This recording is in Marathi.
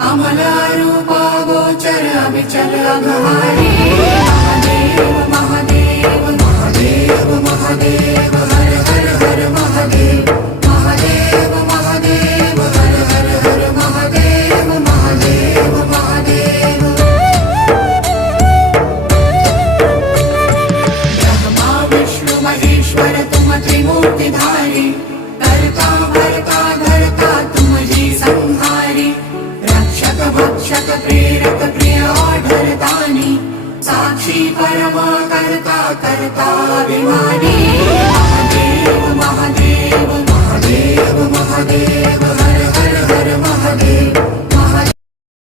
अमल रूपा गोचर अविचल अघहारी। महादेव महादेव महादेव महादेव हर हर हर महादेव। महादेव महादेव हर हर हर महादेव। महादेव महादेव ब्रह्मा विष्णु महेश्वर तुम त्रिमूर्तिधारी। करता भरता धरता तुम ही संहारी। रक्षक भक्षक प्रेरक प्रिय आढरतानी। साक्षी परमा करता करता अभिमानी।